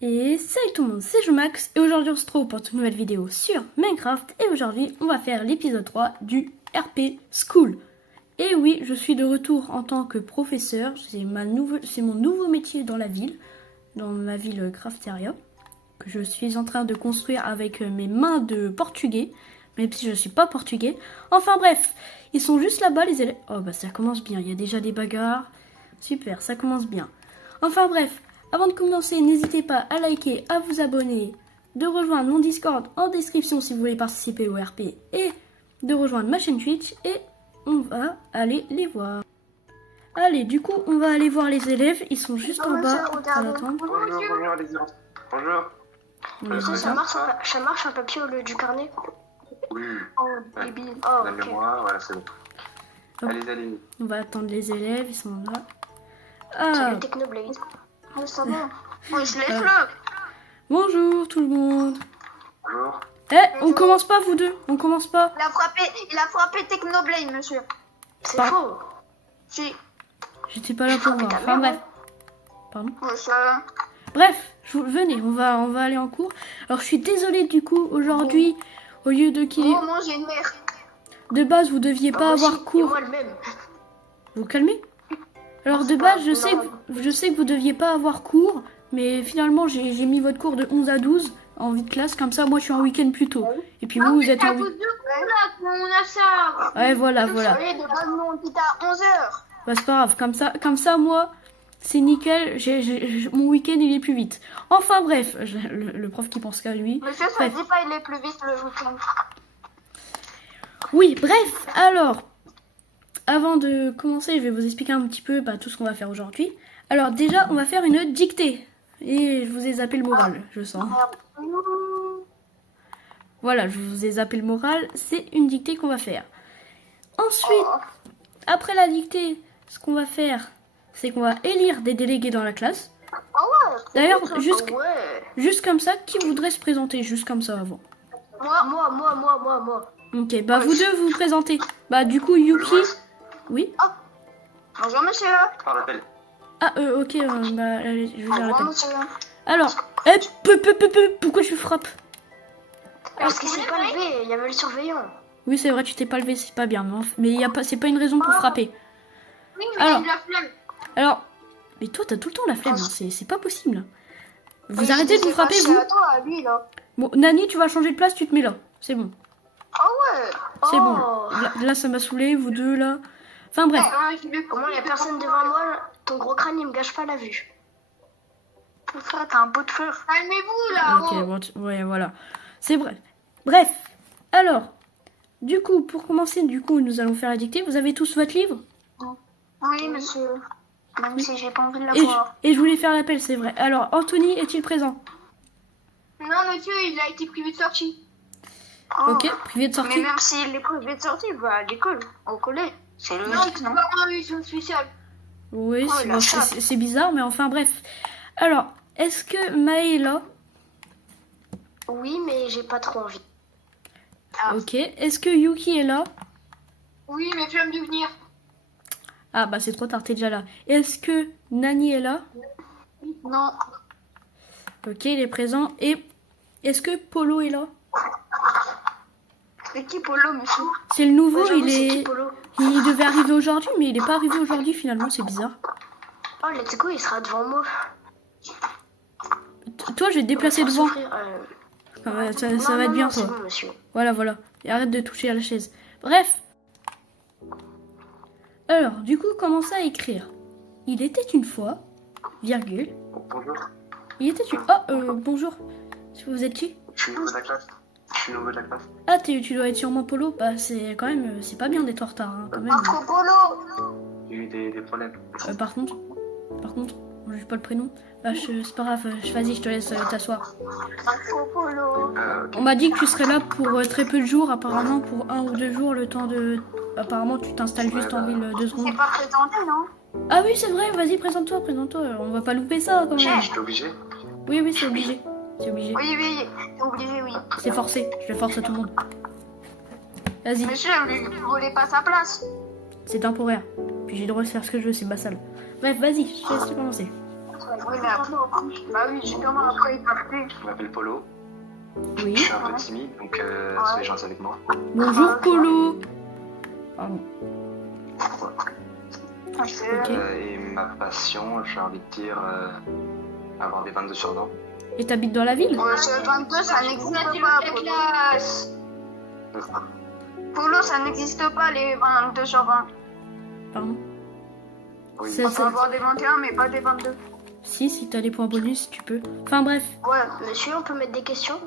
Et salut tout le monde, c'est Jomax et aujourd'hui on se retrouve pour une nouvelle vidéo sur Minecraft et aujourd'hui on va faire l'épisode 3 du RP School. Et oui, je suis de retour en tant que professeur, c'est mon nouveau métier dans ma ville Crafteria, que je suis en train de construire avec mes mains de portugais, même si je ne suis pas portugais. Enfin bref, ils sont juste là-bas les élèves. Oh bah ça commence bien, il y a déjà des bagarres, super, ça commence bien. Enfin bref. Avant de commencer, n'hésitez pas à liker, à vous abonner, de rejoindre mon Discord en description si vous voulez participer au RP et de rejoindre ma chaîne Twitch et on va aller les voir. Allez, du coup, on va aller voir les élèves, ils sont juste en bas en train d'attendre. Bonjour les élèves. Bonjour. Monsieur, ça marche un papier au lieu du carnet? Oui. Oh, débile. Oh, La mémoire, voilà, c'est bon. Hop. Allez. On va attendre les élèves, ils sont là. c'est Ah, le Technoblade. Oh, ça va. On se laisse là. bonjour tout le monde. Bonjour. On commence pas vous deux, on commence pas. Il a frappé Technoblade, monsieur. C'est Pas- faux. Si. J'étais pas là pour voir. Enfin bref. Pardon. Ouais, ça... Bref, venez, on va aller en cours. Alors je suis désolée du coup, aujourd'hui, au lieu de qu'il Oh, moi j'ai une mère. de base vous deviez pas avoir Et cours. moi le même. Vous calmez? Alors de base, je sais que vous deviez pas avoir cours, mais finalement j'ai mis votre cours de 11 à 12 en vie de classe, comme ça moi je suis en week-end plus tôt. Et puis vous êtes en À week-end. cause de vous, là, qu'on a ça. Ouais, voilà. Oui, de base, nous, on quitte à 11h. Bah, c'est pas grave, comme ça moi, c'est nickel, mon week-end il est plus vite. Enfin bref, le prof qui pense qu'à lui. Monsieur, ça Bref. dit pas, il est plus vite le week-end. Oui, bref, alors, avant de commencer, je vais vous expliquer un petit peu tout ce qu'on va faire aujourd'hui. Alors déjà, on va faire une dictée. Et je vous ai zappé le moral, je sens. Voilà, je vous ai zappé le moral, c'est une dictée qu'on va faire. Ensuite, après la dictée, ce qu'on va faire, c'est qu'on va élire des délégués dans la classe. D'ailleurs, juste comme ça, qui voudrait se présenter juste comme ça avant? Moi. Ok, bah vous deux vous présentez. Bah du coup, Yuki... Oui. Bonjour, monsieur. Par l'appel. Ah, ok, allez, je vais faire Bonjour, l'appel. monsieur. Alors, pourquoi tu frappes? Parce qu'il s'est pas levé, il y avait le surveillant. Oui, c'est vrai, tu t'es pas levé, c'est pas bien, mais c'est pas une raison pour frapper. Oui, mais Alors. il a la flemme. Alors, mais toi, t'as tout le temps la flemme, hein, c'est pas possible. Vous Oui, arrêtez de vous frapper, vous? C'est à toi, lui, là. Bon, Nani, tu vas changer de place, tu te mets là, c'est bon. Ouais. C'est bon. Là, ça m'a saoulé, vous deux, là. Enfin, bref. Ah, je l'ai Comment il y a personne devant moi? Ton gros crâne il me gâche pas la vue. Frère, t'as un beau de feu. Calmez-vous, là. Ok, bon, ouais, voilà. C'est vrai. Bref, alors, du coup, pour commencer, nous allons faire la dictée. Vous avez tous votre livre? Oui, monsieur. Même si j'ai pas envie de Et l'avoir. je voulais faire l'appel, c'est vrai. Alors, Anthony est-il présent? Non, monsieur, il a été privé de sortie. Ok, privé de sortie. Mais même s'il est privé de sortie, il va à l'école, au collège. C'est logique, non? Non, ils sont spéciales. Oui, Oh, la chatte. c'est bizarre, mais enfin, bref. Alors, est-ce que Maë est là? Oui, mais j'ai pas trop envie. Ok. Est-ce que Yuki est là? Oui, mais tu vas me venir. Ah, bah c'est trop tard, t'es déjà là. Est-ce que Nani est là? Non. Ok, il est présent. Et est-ce que Polo est là? C'est qui Polo, monsieur? C'est le nouveau, Ouais, j'avoue, il c'est est... qui, Polo? Il devait arriver aujourd'hui, mais il n'est pas arrivé aujourd'hui finalement, c'est bizarre. Oh, let's go, il sera devant moi. Toi, je vais te déplacer devant. Souffrir, Ça va être bien, c'est toi. bon, monsieur. Voilà. Et arrête de toucher à la chaise. Bref. Alors, du coup, commence à écrire. Il était une fois, virgule. Bonjour. Il était une... Oh, bonjour. Vous êtes qui? Je suis nouveau de la classe. Ah, tu dois être sûrement Polo. Bah, c'est quand même... C'est pas bien d'être en retard, hein, quand même. Marco Polo. J'ai eu des problèmes. Par contre, on juge pas le prénom. Bah, c'est pas grave, vas-y, je te laisse t'asseoir. Marco Polo. On m'a dit que tu serais là pour très peu de jours, apparemment pour 1 ou 2 jours, le temps de... Apparemment, tu t'installes juste en ville 2 secondes. C'est pas présenté, non? Ah oui, c'est vrai, vas-y, présente-toi. On va pas louper ça, quand même. J'étais obligé. Oui, c'est obligé. C'est obligé. Oui, t'es obligé, oui. C'est forcé, je le force à tout le monde. Vas-y, Monsieur, lui volez pas sa place. c'est temporaire. Puis j'ai le droit de faire ce que je veux, c'est ma salle. Bref, vas-y, je te laisse commencer. Oui, mais après, bah oui, justement, après, il partait. Je m'appelle Polo. Je Oui. suis un peu timide, donc soyez gentils avec moi. Bonjour Polo. Pardon. Ok. Et ma passion, j'ai envie de dire avoir des 22 sur 20. Et t'habites dans la ville? Ouais, ce 22, ça n'existe pas, Polo. Polo, ça n'existe pas, les 22 sur 20. Pardon. Oui. Ça, On peut ça- avoir des 21, mais pas des 22. Si t'as des points bonus, tu peux. Enfin bref. Ouais, monsieur, on peut mettre des questions?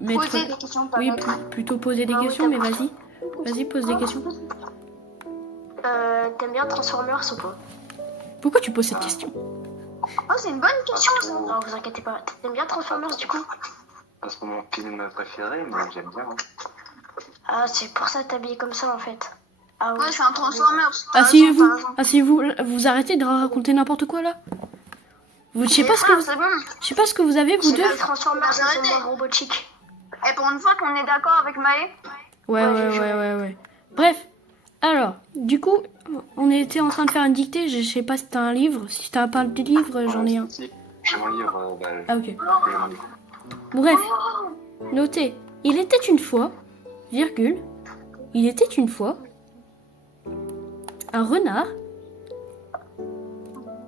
Maître... Poser des questions, pas Oui, mettre. plutôt poser des Ah oui, questions, mais d'accord. vas-y. Vas-y, pose des questions. T'aimes bien Transformers ou pas? Pourquoi tu poses cette question? Oh, c'est une bonne question, ça. Non, vous inquiétez pas. T'aimes bien Transformers du coup? C'est pas mon film préféré, mais j'aime bien. Hein. Ah, c'est pour ça que t'es habillé comme ça en fait. Ah Ouais, c'est un Transformers. Asseyez-vous. Asseyez-vous. Vous arrêtez de raconter n'importe quoi là. Je sais pas ce que vous... C'est bon. Je sais pas ce que vous avez vous C'est deux. les Transformers, c'est Arrêtez. seulement robotique. Et pour une fois qu'on est d'accord avec Maë, Ouais. Bref. Alors, du coup, on était en train de faire une dictée. Je sais pas si t'as un livre. Si t'as pas de livre, j'en ai un. Si, j'ai mon livre. Ah ok. J'ai mon livre. Bref. Notez. Il était une fois, virgule. Il était une fois un renard.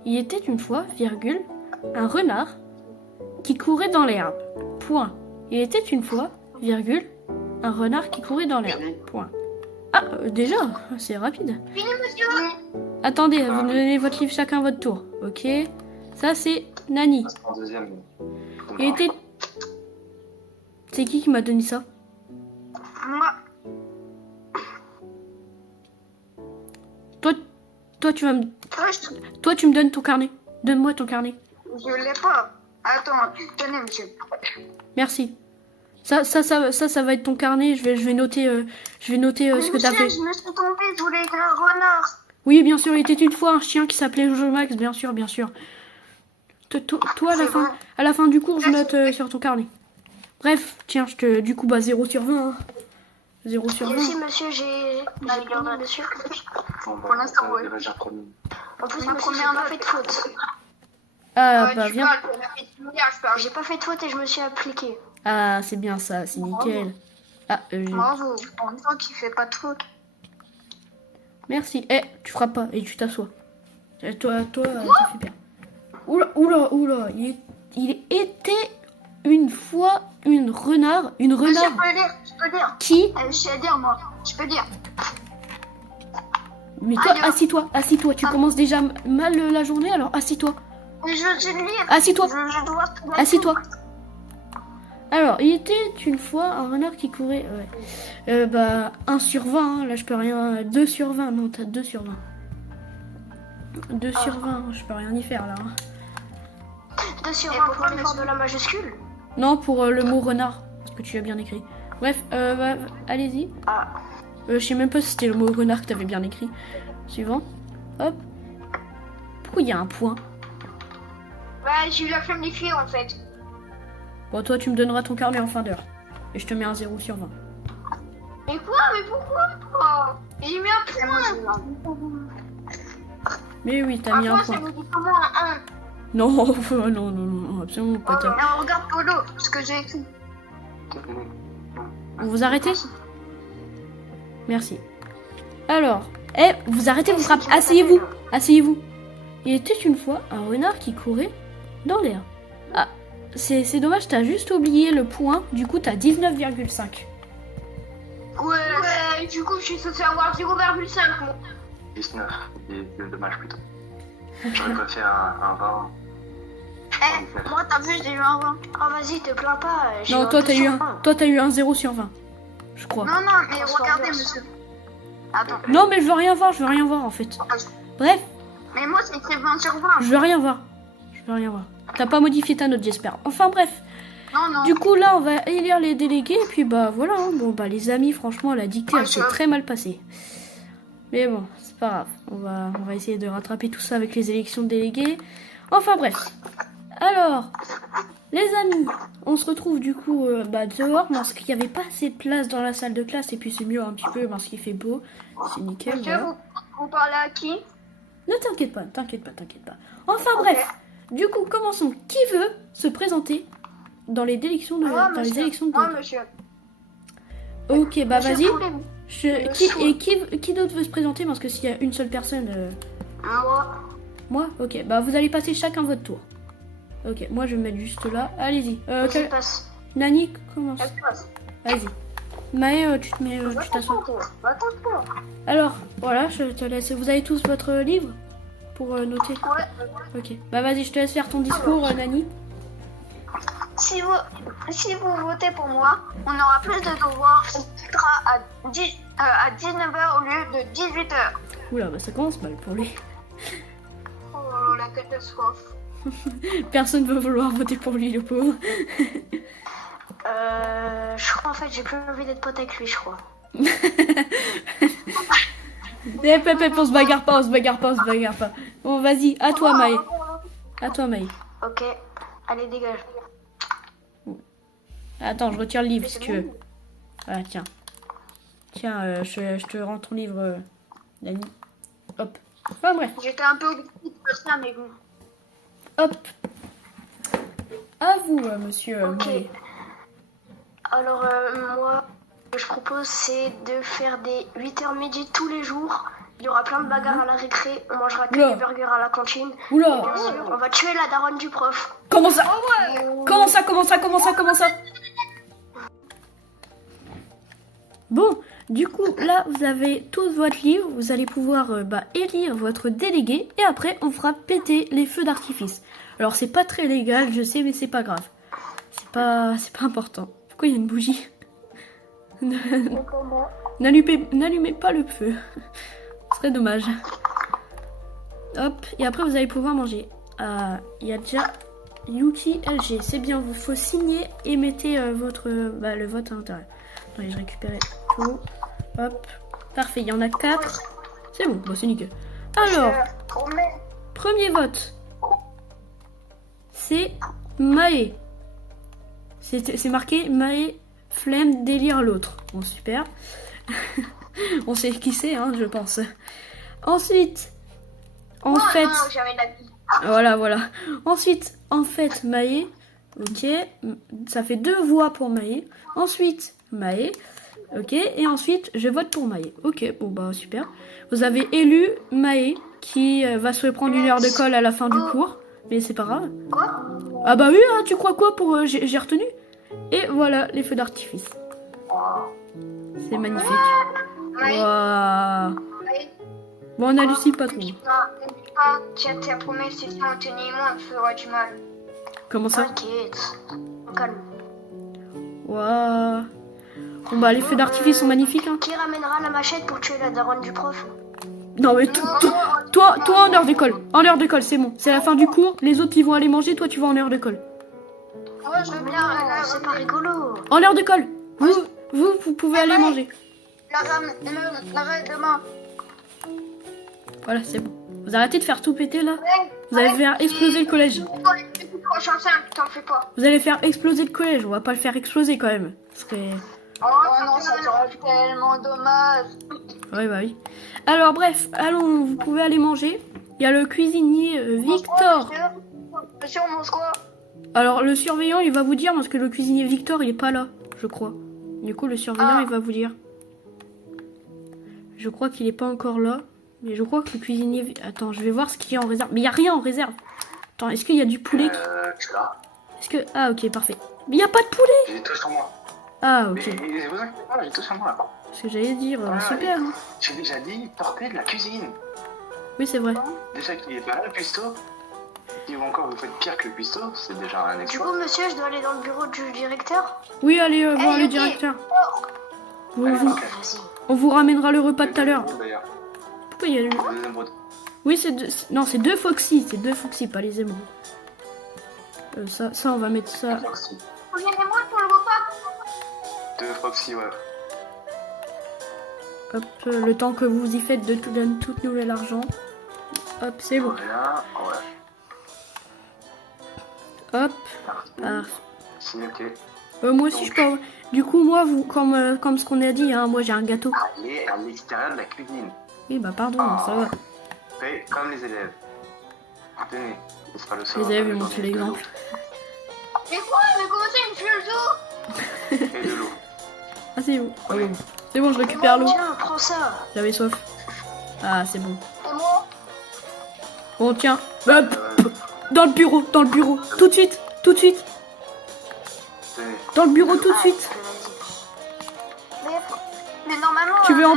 Il était une fois, virgule, un renard qui courait dans l'herbe. Point. Il était une fois, virgule, un renard qui courait dans l'herbe. Point. Ah, déjà, c'est rapide. fini, monsieur. Attendez, vous me donnez votre livre chacun votre tour. Ok. Ça, c'est Nani. C'est en deuxième. Il était... C'est qui m'a donné ça? Moi, Toi, tu vas me... toi, je Toi, tu me donnes ton carnet. Donne-moi ton carnet. l'ai pas. Attends, tenez, monsieur. Merci. Ça va être ton carnet. Je vais noter, ce que t'as fait. Je me suis trompée, je voulais écrire renard. Oui, bien sûr, il était une fois un chien qui s'appelait Jojo Max, bien sûr. Toi, à la fin du cours, je note sur ton carnet. Bref, tiens, du coup, 0 sur 20. Hein. 0 sur Et 20. aussi, monsieur, j'ai fini, monsieur. Bon, Pour l'instant, ouais. J'ai promis. En plus, Ma monsieur, j'ai première pas note. fait de faute. Ah, bah, viens. J'ai pas fait de faute et je me suis appliqué. Ah, c'est bien ça, c'est nickel. Ah, Bravo, pour une fois qu'il fait pas de faute. merci. Tu frappes pas et tu t'assois. Toi, ça fait bien. Oula. Il était une fois une renard. Une Monsieur, renard je peux lire. qui... Je sais dire, moi. Je peux dire. Mais toi, Alors. assis-toi. Tu commences déjà mal la journée, alors assis-toi. Je lis. Assis-toi. Je dois... Assis-toi. Alors, il était une fois un renard qui courait... Ouais. 1 sur 20, hein, là je peux rien... 2 sur 20, non, t'as 2 sur 20. 2 sur 20, je peux rien y faire là. Hein. 2 sur Et 20 pourquoi pour l'effort de la majuscule. Non, pour le mot renard, parce que tu as bien écrit. Bref, allez-y. Ah, Je sais même pas si c'était le mot renard que t'avais bien écrit. Suivant. Hop. Pourquoi il y a un point? Ouais, j'ai eu la flemme d'écrire en fait. Bon, toi, tu me donneras ton carnet en fin d'heure. Et je te mets un 0 sur 20. Mais quoi? Mais pourquoi? J'ai mis un point. Mais oui, t'as mis un Après, ça point. me dit comment un 1? Non, absolument pas. Non, regarde Polo, ce que j'ai écrit. Vous vous arrêtez? Merci. Alors, vous arrêtez, vous frappez. Asseyez-vous. Il était une fois un renard qui courait dans l'air. Ah, c'est dommage, t'as juste oublié le point. Du coup, t'as 19,5. Ouais, du coup, je suis censé avoir 0,5 moi. 19. C'est dommage plutôt. J'aurais pas fait un 20. Moi, t'as vu, j'ai eu un 20. oh, vas-y, te plains pas. j'ai Non, eu toi, 2 t'as eu sur un, 20. toi, t'as eu un 0 sur 20. Je crois. Non, mais regardez, monsieur. Attends. Non, mais je veux rien voir en fait. Bref, Mais moi, c'est écrit 20 sur 20. je veux rien voir. T'as pas modifié ta note, j'espère. Enfin, bref. Non. Du coup, là, on va élire les délégués. Et puis, voilà. Hein. Bon, les amis, franchement, la dictée, elle s'est très mal passée. Mais bon, c'est pas grave. On va essayer de rattraper tout ça avec les élections de délégués. Enfin, bref. Alors, les amis, on se retrouve du coup dehors parce qu'il n'y avait pas assez de place dans la salle de classe. Et puis, c'est mieux un petit peu parce qu'il fait beau. C'est nickel. Monsieur, Voilà. vous parlez à qui? Ne t'inquiète pas, t'inquiète pas. Enfin bref, du coup, commençons. Qui veut se présenter dans les élections de Moi, monsieur. Ok, bah Monsieur vas-y. Poulet. Qui d'autre veut se présenter? Parce que s'il y a une seule personne... Moi. Moi? Ok, bah vous allez passer chacun votre tour. Ok, moi je vais me mettre juste là. Allez-y. Vas-y, passe. Nani, commence. Vas-y. Maë, tu t'assois. Va ton tour. Alors, voilà, je te laisse. Vous avez tous votre livre pour noter? Ouais. Ok. Bah vas-y, je te laisse faire ton discours, Nani. Si vous votez pour moi, on aura plus de devoirs. On quittera à 19h au lieu de 18h. Oula, bah ça commence mal pour lui. Oh la catastrophe. Personne ne veut vouloir voter pour lui, le pauvre. Je crois en fait, j'ai plus envie d'être pote avec lui, je crois. On se bagarre pas. Bon, vas-y, à toi, Maë. Ok, allez, dégage. Attends, je retire le livre si tu veux. Voilà, tiens. Tiens, je te rends ton livre, Nani. Hop. Enfin bref. J'étais un peu objectif de ça, mais bon. Hop. À vous, monsieur. Ok. Maë. Alors, moi, ce que je propose, c'est de faire des 8h midi tous les jours. Il y aura plein de bagarres à la récré. On mangera que Oula. des burgers à la cantine. Oula. Et bien sûr, on va tuer la daronne du prof. Comment ça? Comment ça? Bon, du coup, là, vous avez tous votre livre. Vous allez pouvoir élire votre délégué. Et après, on fera péter les feux d'artifice. Alors, c'est pas très légal, je sais, mais c'est pas grave. C'est pas important. Pourquoi il y a une bougie? N'allumez pas le feu. Ce serait dommage. Hop, et après vous allez pouvoir manger. Il y a déjà Yuki LG. C'est bien, vous faut signer et mettez le vote à l'intérieur. Attendez, je récupère tout. Hop, parfait, il y en a 4. C'est bon, c'est nickel. Alors, premier vote. C'est Maë. C'est marqué Maë, flemme, délire l'autre. Bon, super. On sait qui c'est, hein, je pense. Ensuite, J'avais la vie. Voilà. Ensuite, en fait, Maë. Ok, ça fait 2 voix pour Maë. Ensuite, Maë. Ok, et ensuite, je vote pour Maë. Ok, bon bah super. Vous avez élu Maë qui va se prendre 1 heure de colle à la fin du cours. Mais c'est pas grave. Quoi? Ah bah oui, hein, tu crois quoi pour j'ai retenu. Et voilà les feux d'artifice. C'est magnifique. Waouh. Bon, on hallucine pas trop. Tiens, ta promesse, c'est ça, Anthony et moi, on fera du mal. Comment ça? T'inquiète. Calme. Waouh. Bon bah les feux d'artifice sont magnifiques, hein. Qui ramènera la machette pour tuer la daronne du prof? Non mais toi en heure d'école. En heure d'école, c'est bon. C'est la fin du cours. Les autres ils vont aller manger. Toi tu vas en heure d'école. Moi, je veux bien. C'est pas rigolo. En heure d'école. Vous pouvez aller manger. La rame demain. Voilà, c'est bon. Vous arrêtez de faire tout péter là. Vous allez faire exploser le collège. T'en fais pas. Vous allez faire exploser le collège. On va pas le faire exploser quand même. Ce serait... Oh non, ça serait tellement dommage. Oui, bah oui. Alors bref, allons, vous pouvez aller manger. Il y a le cuisinier Victor. Monsieur, on mange quoi? Alors le surveillant il va vous dire parce que le cuisinier Victor il est pas là, je crois. Du coup le surveillant il va vous dire. Je crois qu'il est pas encore là. Mais je crois que le cuisinier... Attends, je vais voir ce qu'il y a en réserve. Mais il y a rien en réserve. Attends, est-ce qu'il y a du poulet Je suis là. Est-ce que... Ah ok, parfait. Mais il y a pas de poulet. J'ai tout sur moi. Ah ok. Mais vous inquiétez pas, j'ai tout sur moi là. Ce que j'allais dire, super. Hein. J'ai déjà dit porter de la cuisine. Oui, c'est vrai. Déjà qu'il est pas là, le cuistot. Si vous encore vous faites pire que le cuistot, c'est déjà un Du exploit. coup, monsieur, je dois aller dans le bureau du directeur? Oui, allez voir le Yuki. directeur. Allez, ok. Vas-y. On vous ramènera le repas de tout à l'heure. D'ailleurs, Pourquoi il y a le... le deuxième brode. Oui, non, c'est 2 Foxy. C'est 2 Foxy, pas les émeraudes. Ça, on va mettre ça. Foxy. Reviendez-moi pour le repas. Deux Foxy, ouais. Hop, le temps que vous y faites de donne tout nouvel argent. Hop, c'est bon. Voilà, ouais. Hop. Parti. Ah. C'est ok. Moi aussi, je peux... Du coup, moi, vous, comme ce qu'on a dit, hein, moi, j'ai un gâteau. Allez à l'extérieur de la cuisine. Oui, bah, pardon, ça va. Fais comme les élèves. Tenez, ce sera le Les soir. élèves, ils montrent l'exemple. Mais quoi? Mais comment ça, il me file le dos? Et de l'eau. Ah, c'est où? Ah, bon. C'est bon, je récupère l'eau. Tiens, prends ça. J'avais soif. Ah, c'est bon. Et moi? Bon, tiens. Hop. Dans le bureau, tout de suite, Tenez. dans le bureau tout de Ah, suite. vas-y. Mais normalement. Tu veux en-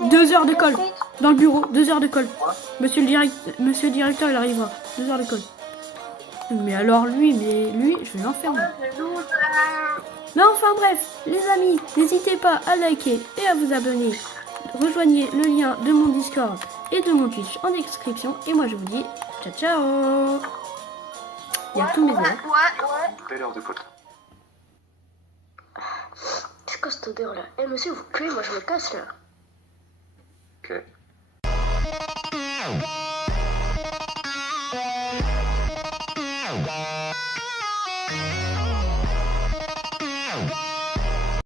on- 2 heures de colle. Dans le bureau, 2 heures de colle. Monsieur le directeur, il arrivera. 2 heures de colle. Mais alors lui, je vais l'enfermer. Mais enfin bref, les amis, n'hésitez pas à liker et à vous abonner. Rejoignez le lien de mon Discord et de mon Twitch en description. Et moi je vous dis ciao ciao. Il y a tous mes élèves. Ouais. Belle heure de colle. C'est quoi cette odeur là? Eh monsieur, vous puez, moi je me casse là. Ok. Wow.